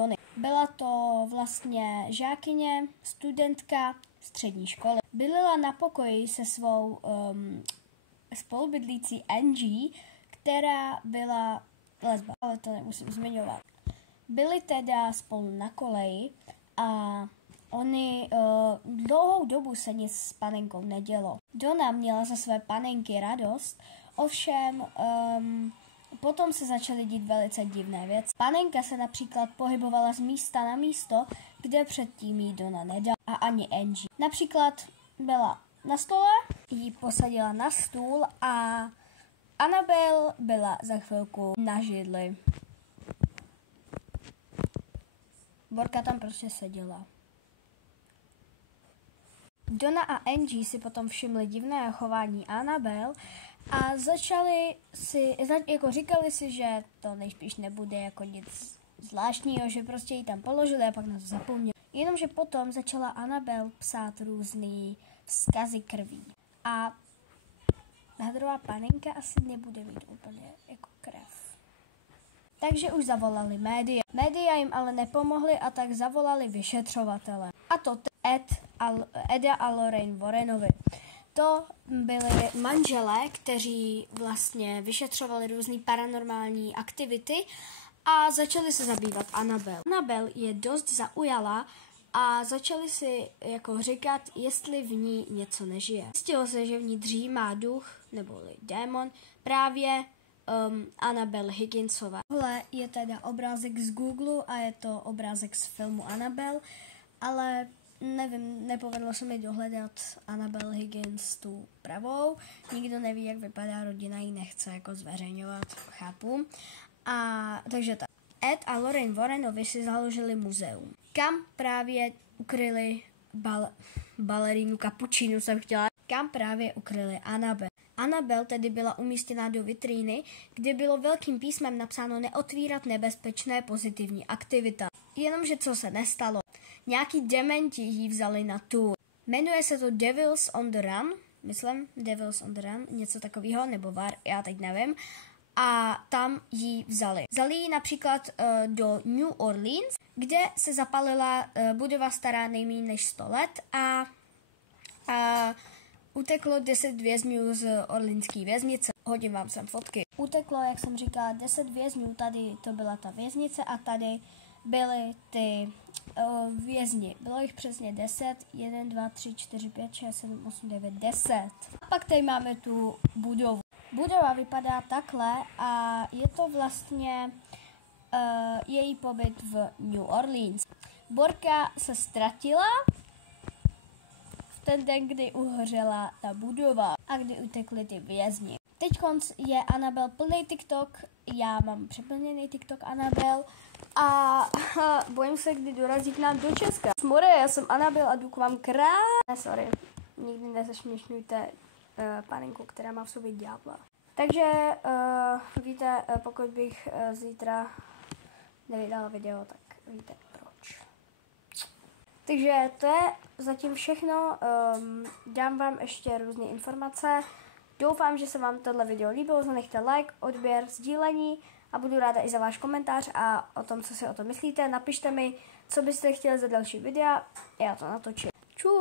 Donny. Byla to vlastně žákyně, studentka střední školy. Bydlela na pokoji se svou spolubydlící Angie, která byla lesba, ale to nemusím zmiňovat. Byli teda spolu na koleji a oni dlouhou dobu se nic s panenkou nedělo. Donna měla ze své panenky radost, ovšem potom se začaly dít velice divné věci. Panenka se například pohybovala z místa na místo, kde předtím jí Donna nedala a ani Angie. Například byla na stole, ji posadila na stůl a Annabelle byla za chvilku na židli. Borka tam prostě seděla. Donna a Angie si potom všimli divné chování Annabelle a říkali si, že to nejspíš nebude jako nic zvláštního, že prostě ji tam položili a pak na to zapomněli. Jenomže potom začala Annabelle psát různý vzkazy krví. A hadrová panenka asi nebude mít úplně jako krev. Takže už zavolali média. Média jim ale nepomohly a tak zavolali vyšetřovatele. A to Eda a Lorraine Warrenovi. To byli manželé, kteří vlastně vyšetřovali různé paranormální aktivity a začali se zabývat Annabelle. Annabelle je dost zaujala a začali si jako říkat, jestli v ní něco nežije. Zjistilo se, že v ní dřímá duch neboli démon právě Annabelle Higginsová. Tohle je teda obrázek z Google a je to obrázek z filmu Annabelle, ale nevím, nepovedlo se mi dohledat Annabelle Higgins tu pravou. Nikdo neví, jak vypadá rodina, ji nechce jako zveřejňovat, chápu. A takže tak. Ed a Lorraine Warrenovi si založili muzeum, kam právě ukryli balerínu Kapučínu, kam právě ukryli Annabelle. Annabelle tedy byla umístěna do vitríny, kde bylo velkým písmem napsáno neotvírat nebezpečné pozitivní aktivita. Jenomže co se nestalo? Nějaký dementi ji vzali na tour. Jmenuje se to Devils on the Run, myslím, Devils on the Run, něco takového, nebo VAR, já teď nevím. A tam ji vzali. Vzali ji například do New Orleans, kde se zapalila budova stará nejméně než 100 let a uteklo 10 vězňů z orlínské věznice. Hodím vám sem fotky. Uteklo, jak jsem říkala, 10 vězňů, tady to byla ta věznice a tady byly ty vězni. Bylo jich přesně 10, 1, 2, 3, 4, 5, 6, 7, 8, 9, 10. A pak tady máme tu budovu. Budova vypadá takhle a je to vlastně její pobyt v New Orleans. Borka se ztratila v ten den, kdy uhořela ta budova a kdy utekly ty vězni. Teďkonc je Annabelle plný TikTok, já mám přeplněný TikTok Annabelle a bojím se, kdy dorazí k nám do Česka. Smore, já jsem Annabelle a jdu k vám sorry, nikdy nezešměšňujte panenku, která má v sobě ďábla. Takže víte, pokud bych zítra nevydala video, tak víte proč. Takže to je zatím všechno. Dám vám ještě různé informace. Doufám, že se vám tohle video líbilo. Zanechte like, odběr, sdílení a budu ráda i za váš komentář a o tom, co si o tom myslíte. Napište mi, co byste chtěli za další videa. Já to natočím. Čus!